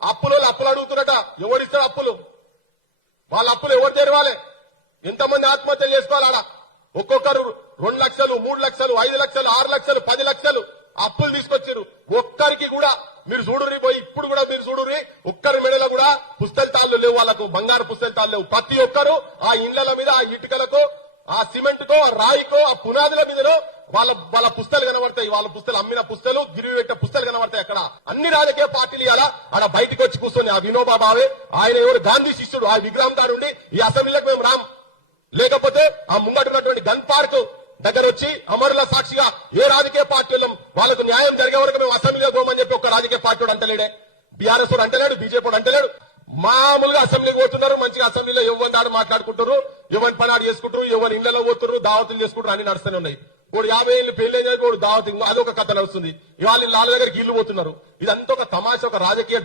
అప్పులు అడుగుతున్నట. ఎవరిస్తారు అప్పులు? వాళ్ళ అప్పులు ఎవరు తెరవాలి? ఎంతమంది ఆత్మహత్య చేసుకోవాలి? ఆడ ఒక్కొక్కరు 2 లక్షలు, 3 లక్షలు, 5 లక్షలు, 6 లక్షలు, 10 లక్షలు అప్పులు తీసుకొచ్చారు. ఒక్కరికి కూడా మీరు చూడుర్రి పోయి, ఇప్పుడు కూడా మీరు చూడుర్రి, ఒక్కరి మెడలో కూడా పుస్తల తాళ్ళు లేవు, వాళ్ళకు బంగారు పుస్తల తాళ్ళు లేవు. ప్రతి ఒక్కరు ఆ ఇండ్ల మీద, ఆ ఇటుకలకు, ఆ సిమెంట్ కో, ఆ రాయికో, ఆ పునాదుల మీదనో వాళ్ళ పుస్తలు కనబడతాయి. వాళ్ళ పుస్తలు అమ్మిన పుస్తలు, గిరివి పెట్టిన పుస్తలు కనబడతాయి. అక్కడ అన్ని రాజకీయ పార్టీలు ఇలా ఆడ బయటకు వచ్చి కూర్చొని, ఆ వినోబా భావే ఆయన ఎవరు గాంధీ శిష్యుడు, ఆ విగ్రహం తాడుండి ఈ అసెంబ్లీలకు మేము రాం, లేకపోతే ఆ ముంగటున్నటువంటి గన్ పార్క్ దగ్గర వచ్చి అమరుల సాక్షిగా ఏ రాజకీయ పార్టీలు వాళ్ళకు న్యాయం జరిగే వరకు మేము అసెంబ్లీలో పోమని చెప్పి ఒక రాజకీయ పార్టీ అంటలేడే. బీఆర్ఎస్ వాడు అంటలేడు, బీజేపీ అంటలేడు. మామూలుగా అసెంబ్లీకి పోతున్నారు, మంచిగా అసెంబ్లీలో ఎవరి దాడు మాట్లాడుకుంటారు, ఎవరి పనాడు చేసుకుంటారు, ఎవరి ఇళ్లలో పోతున్నారు, దావతులు చేసుకుంటారు, అన్ని నడుస్తూనే ఉన్నాయి. ఇప్పుడు 50 ఏళ్ళు పెళ్లి వాడు దావతి, అదొక కథ నడుస్తుంది. ఇవాళ వాళ్ళ దగ్గరికి ఇల్లు పోతున్నారు. ఇదంతా ఒక తమాషా, ఒక రాజకీయ